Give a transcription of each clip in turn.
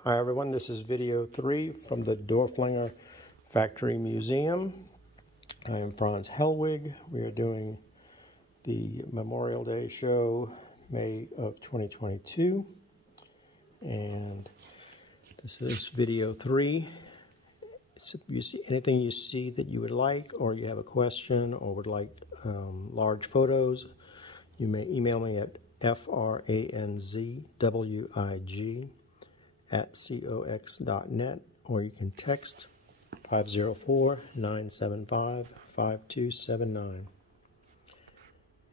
Hi everyone, this is video 3 from the Dorflinger Factory Museum. I am Franz Hellwig. We are doing the Memorial Day show, May of 2022. And this is video 3. So if you see anything you see that you would like, or you have a question, or would like large photos, you may email me at franzwig@cox.net, or you can text 504-975-5279.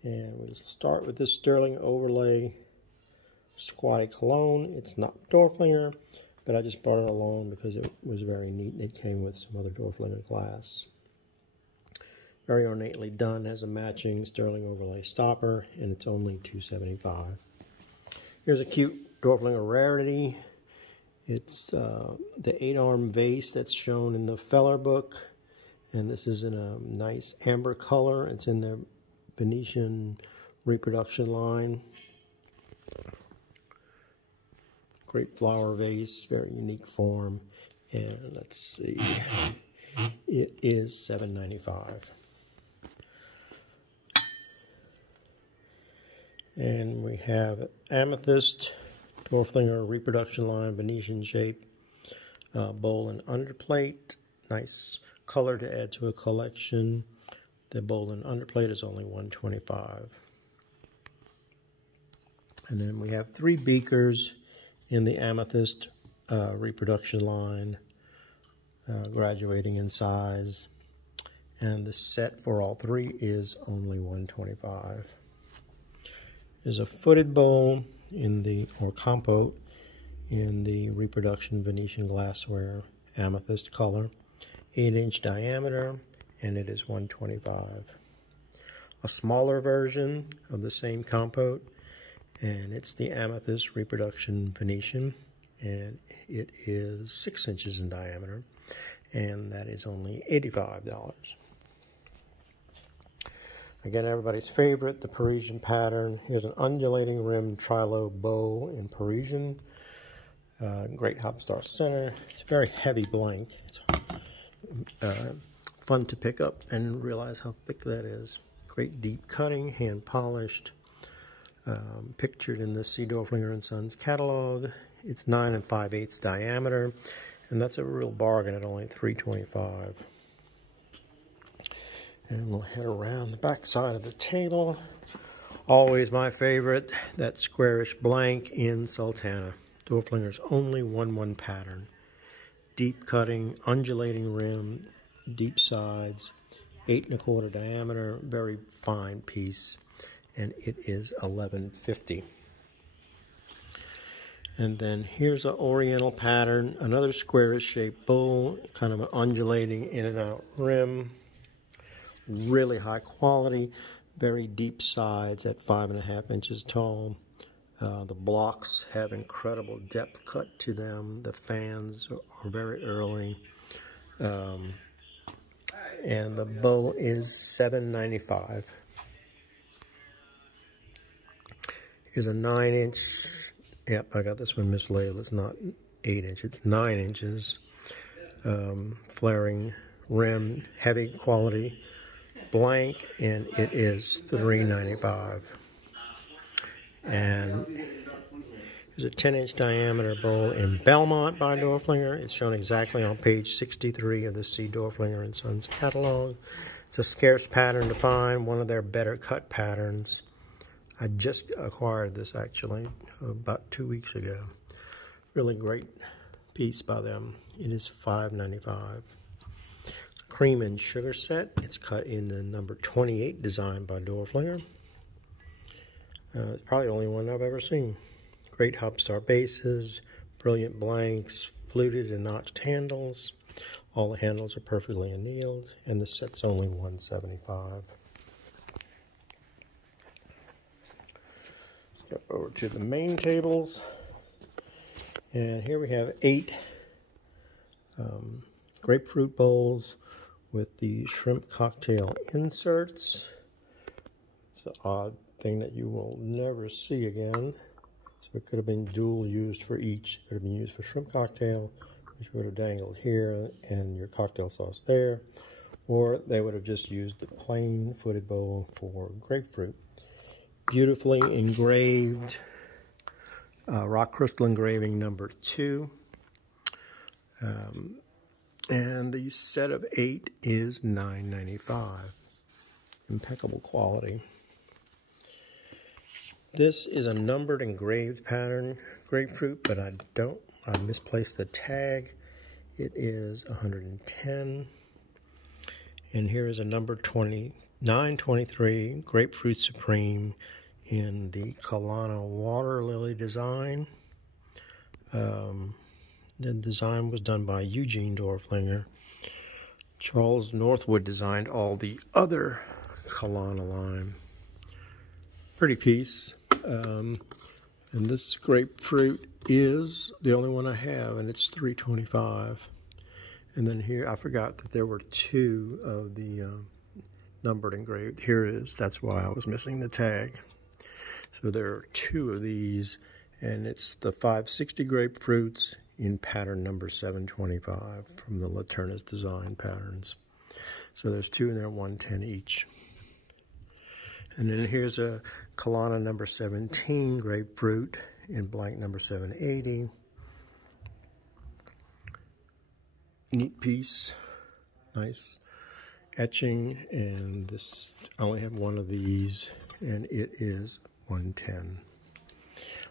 And we'll start with this sterling overlay squatty cologne. It's not Dorflinger, but I just brought it along because it was very neat and it came with some other Dorflinger glass. Very ornately done, has a matching sterling overlay stopper, and it's only $2.75. Here's a cute Dorflinger rarity. It's the 8-arm vase that's shown in the Feller book, and this is in a nice amber color. It's in the Venetian reproduction line. Great flower vase, very unique form, and let's see, it is $7.95. And we have amethyst, Dorflinger reproduction line, Venetian shape, bowl and underplate. Nice color to add to a collection. The bowl and underplate is only $1.25. And then we have 3 beakers in the amethyst reproduction line, graduating in size. And the set for all 3 is only $1.25. There's a footed bowl in the, or compote, in the reproduction Venetian glassware amethyst color, 8-inch diameter, and it is $1.25. A smaller version of the same compote, and it's the amethyst reproduction Venetian, and it is 6 inches in diameter, and that is only $85. Again, everybody's favorite, the Parisian pattern. Here's an undulating rim trilo bowl in Parisian. Great Hopstar center. It's a very heavy blank. It's fun to pick up and realize how thick that is. Great deep cutting, hand polished. Pictured in the C. Dorflinger & Sons catalog. It's 9 5/8 diameter, and that's a real bargain at only $3.25. And we'll head around the back side of the table. Always my favorite, that squarish blank in Sultana. Dorflinger's only 1/1 pattern. Deep cutting, undulating rim, deep sides, 8 1/4 diameter, very fine piece, and it is $11.50. And then here's an oriental pattern, another squarish shaped bowl, kind of an undulating in and out rim. Really high quality, very deep sides at 5.5 inches tall. The blocks have incredible depth cut to them. The fans are very early. And the bowl is $7.95. Here's a 9-inch. Yep, I got this one mislabeled. It's not 8 inches, it's 9 inches. Flaring rim, heavy quality blank, and it is $3.95. And here's a 10-inch diameter bowl in Belmont by Dorflinger. It's shown exactly on page 63 of the C. Dorflinger & Sons catalog. It's a scarce pattern to find, one of their better cut patterns. I just acquired this actually about 2 weeks ago. Really great piece by them. It is $5.95. Cream and sugar set. It's cut in the number 28 design by Dorflinger. It's probably the only one I've ever seen. Great Hopstar bases, brilliant blanks, fluted and notched handles. All the handles are perfectly annealed, and the set's only $1.75. Step over to the main tables, and here we have 8 grapefruit bowls with the shrimp cocktail inserts. It's an odd thing that you will never see again. So it could have been dual used for each. It could have been used for shrimp cocktail, which would have dangled here, and your cocktail sauce there. Or they would have just used the plain footed bowl for grapefruit. Beautifully engraved, rock crystal engraving number 2. And the set of 8 is $9.95. Impeccable quality. This is a numbered engraved pattern grapefruit, but I misplaced the tag. It is 110. And here is a number 923 Grapefruit Supreme in the Kalana Water Lily design. The design was done by Eugene Dorflinger. Charles Northwood designed all the other Kalana line. Pretty piece. And this grapefruit is the only one I have, and it's $3.25. And then here, I forgot that there were 2 of the numbered engraved. Here it is. That's why I was missing the tag. So there are 2 of these, and it's the 560 grapefruits in pattern number 725 from the Laterna's design patterns. So there's 2 in there, 110 each. And then here's a Kalana number 17 grapefruit in blank number 780. Neat piece, nice etching, and this, I only have 1 of these, and it is 110.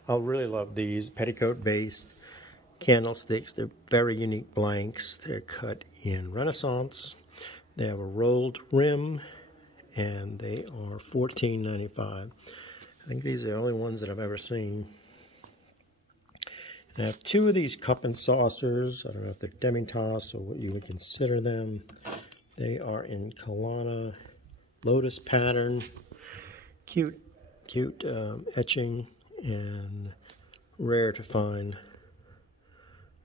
I really love these petticoat based candlesticks. They're very unique blanks. They're cut in Renaissance. They have a rolled rim, and they are $14.95. I think these are the only ones that I've ever seen. And I have 2 of these cup and saucers. I don't know if they're demi-tasse or what you would consider them. They are in Kalana Lotus pattern. Cute etching, and rare to find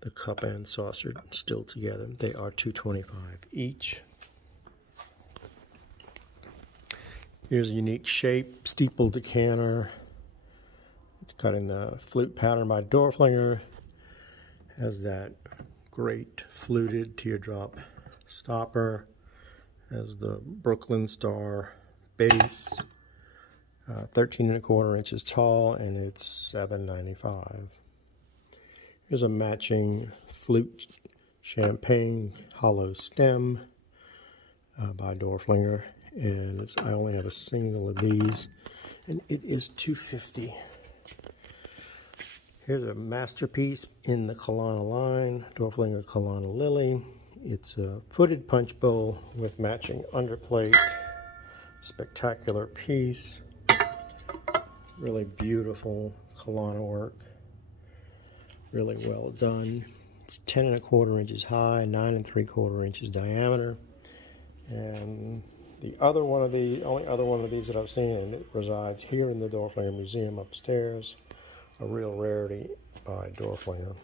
the cup and saucer still together. They are $2.25 each. Here's a unique shape, steeple decanter. It's cut in the flute pattern by Dorflinger. Has that great fluted teardrop stopper. Has the Brooklyn Star base. 13¼ inches tall, and it's $7.95. Here's a matching flute champagne hollow stem by Dorflinger, and I only have a single of these, and it is $2.50. Here's a masterpiece in the Kalana line, Dorflinger Kalana Lily. It's a footed punch bowl with matching underplate. Spectacular piece. Really beautiful Kalana work. Really well done. It's 10¼ inches high, 9¾ inches diameter. And the other one of the only other one of these that I've seen, and it resides here in the Dorflinger Museum upstairs. A real rarity by Dorflinger.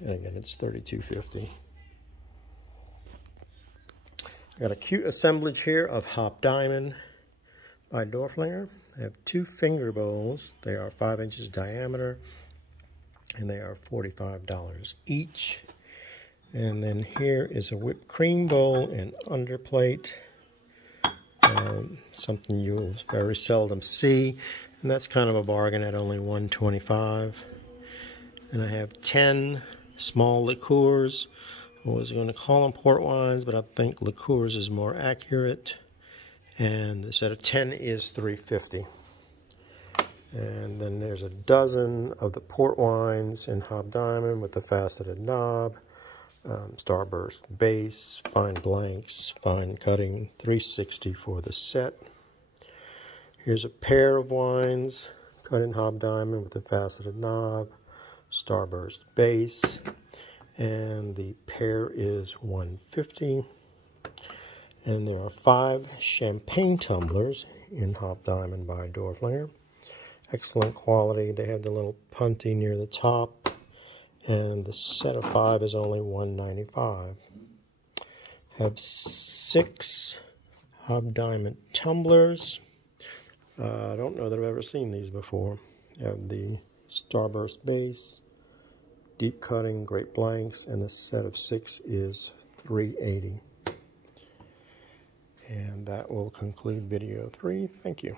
And again, it's $32.50. I got a cute assemblage here of Hop Diamond by Dorflinger. I have 2 finger bowls. They are 5 inches diameter, and they are $45 each. And then here is a whipped cream bowl and underplate. Something you'll very seldom see, and that's kind of a bargain at only $1.25. And I have 10 small liqueurs. I was going to call them port wines, but I think liqueurs is more accurate. And the set of 10 is $3.50. And then there's a dozen of the port wines in Hop Diamond with the faceted knob, starburst base, fine blanks, fine cutting, $3.60 for the set. Here's a pair of wines cut in Hop Diamond with the faceted knob, starburst base, and the pair is $1.50. And there are 5 champagne tumblers in Hop Diamond by Dorflinger. Excellent quality. They have the little punty near the top, and the set of 5 is only $1.95. Have 6 Hop Diamond tumblers. I don't know that I've ever seen these before. Have the starburst base, deep cutting, great blanks, and the set of 6 is $380. And that will conclude video 3. Thank you.